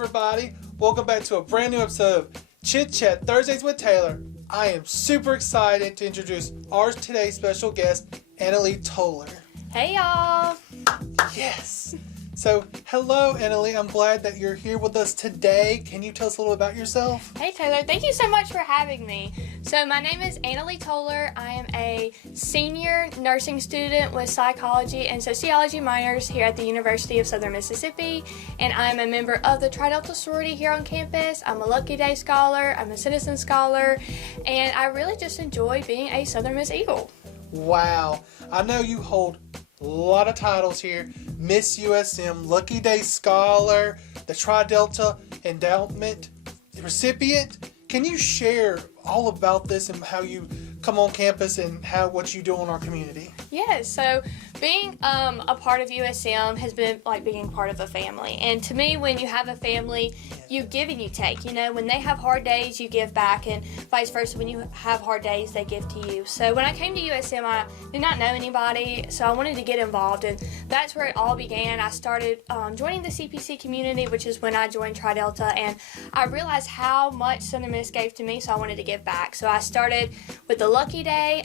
everybody. Welcome back to a brand new episode of Chit Chat Thursdays with Taylor. I am super excited to introduce our today's special guest, Annalee Toler. Hey, y'all. Yes. So, hello, Annalee. I'm glad that you're here with us today. Can you tell us a little about yourself? Hey, Taylor. Thank you so much for having me. So, my name is Annalee Toler. I am a senior nursing student with psychology and sociology minors here at the University of Southern Mississippi, and I'm a member of the Tri Delta sorority here on campus. I'm a Lucky Day Scholar. I'm a Citizen Scholar, and I really just enjoy being a Southern Miss Eagle. Wow. I know you hold a lot of titles here. Miss USM, Lucky Day Scholar, the Tri Delta Endowment recipient. Can you share all about this and how you come on campus and what you do in our community? Yeah, so being a part of USM has been like being part of a family. And to me, when you have a family, you give and you take. You know, when they have hard days, you give back, and vice versa. When you have hard days, they give to you. So when I came to USM, I did not know anybody, so I wanted to get involved, and that's where it all began. I started joining the CPC community, which is when I joined Tri Delta, and I realized how much Southern Miss gave to me, so I wanted to give back. So I started with the Lucky Day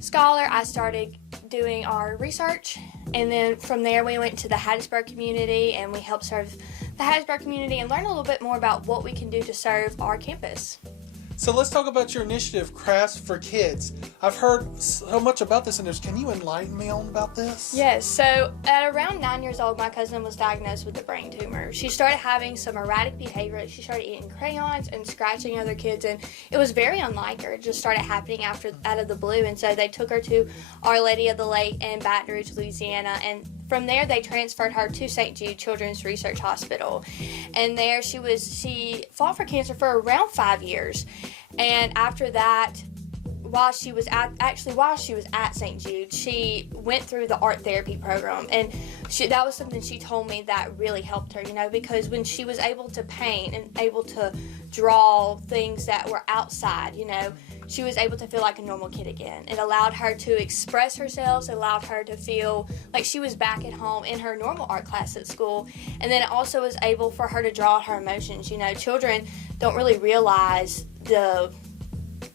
Scholar. I started doing our research, and then from there we went to the Hattiesburg community, and we helped serve the Hattiesburg community and learn a little bit more about what we can do to serve our campus. So let's talk about your initiative, Crafts for Kids. I've heard so much about this, and can you enlighten me on about this? Yes, so at around 9 years old, my cousin was diagnosed with a brain tumor. She started having some erratic behavior. She started eating crayons and scratching other kids, and it was very unlike her. It just started happening out of the blue, and so they took her to Our Lady of the Lake in Baton Rouge, Louisiana, and from there, they transferred her to St. Jude Children's Research Hospital. And there she fought for cancer for around 5 years. And after that, while she was at St. Jude, she went through the art therapy program. And that was something she told me that really helped her, because when she was able to paint and able to draw things that were outside, she was able to feel like a normal kid again. It allowed her to express herself. It allowed her to feel like she was back at home in her normal art class at school. And then it also was able for her to draw her emotions. Children don't really realize the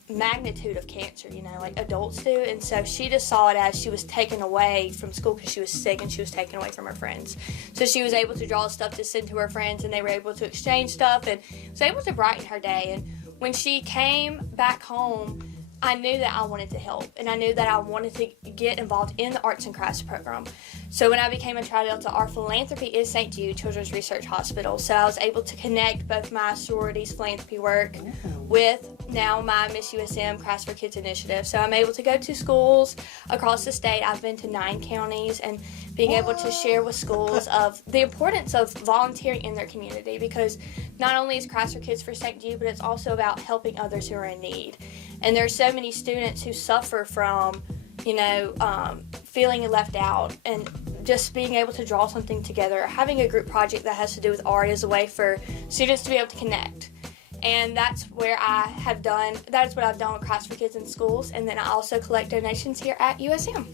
magnitude of cancer, like adults do. And so she just saw it as she was taken away from school because she was sick, and she was taken away from her friends. So she was able to draw stuff to send to her friends, and they were able to exchange stuff, and was able to brighten her day. And when she came back home, I knew that I wanted to help, and I knew that I wanted to get involved in the Arts and Crafts program. So when I became a Tri Delta, our philanthropy is St. Jude Children's Research Hospital. So I was able to connect both my sorority's philanthropy work with now my Miss USM Crafts for Kids initiative. So I'm able to go to schools across the state. I've been to 9 counties, and being able to share with schools of the importance of volunteering in their community, because not only is Crafts for Kids for St. Jude, but it's also about helping others who are in need. And there's so many students who suffer from, feeling left out, and just being able to draw something together. Having a group project that has to do with art is a way for students to be able to connect. And that's what I've done with Crafts for Kids in schools. And then I also collect donations here at USM.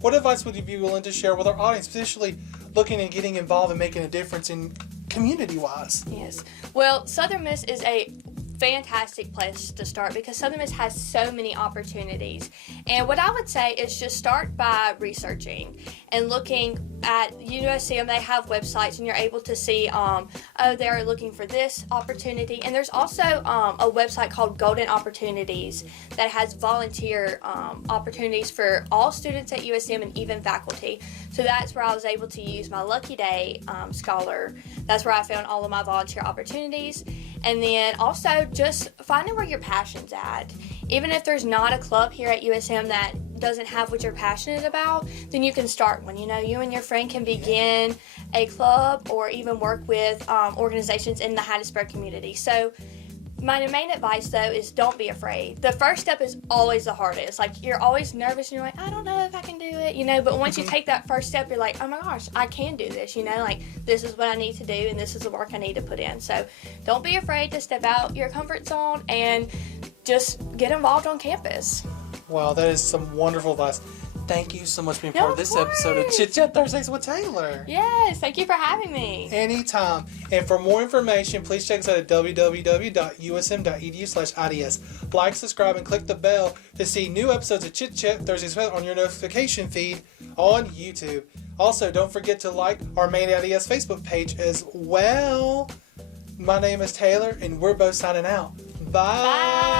What advice would you be willing to share with our audience, especially looking and getting involved and making a difference in community-wise? Yes. Well, Southern Miss is a fantastic place to start because Southern Miss has so many opportunities. And what I would say is just start by researching and looking at USM. They have websites, and you're able to see, they're looking for this opportunity. And there's also a website called Golden Opportunities that has volunteer opportunities for all students at USM and even faculty. So that's where I was able to use my Lucky Day Scholar. That's where I found all of my volunteer opportunities. And then also just finding where your passion's at. Even if there's not a club here at USM that doesn't have what you're passionate about, then you can start one. You and your friend can begin a club or even work with organizations in the Hattiesburg community. So my main advice, though, is don't be afraid. The first step is always the hardest. Like, you're always nervous, and you're like, I don't know if I can do it, but once you take that first step, you're like, oh my gosh, I can do this, like, this is what I need to do, and this is the work I need to put in. So don't be afraid to step out your comfort zone and just get involved on campus. Wow, that is some wonderful advice. Thank you so much for being No, part of of this episode of course. Chit Chat Thursdays with Taylor. Yes, thank you for having me. Anytime. And for more information, please check us out at www.usm.edu/IDS. Like, subscribe, and click the bell to see new episodes of Chit Chat Thursdays on your notification feed on YouTube. Also, don't forget to like our main IDS Facebook page as well. My name is Taylor, and we're both signing out. Bye. Bye.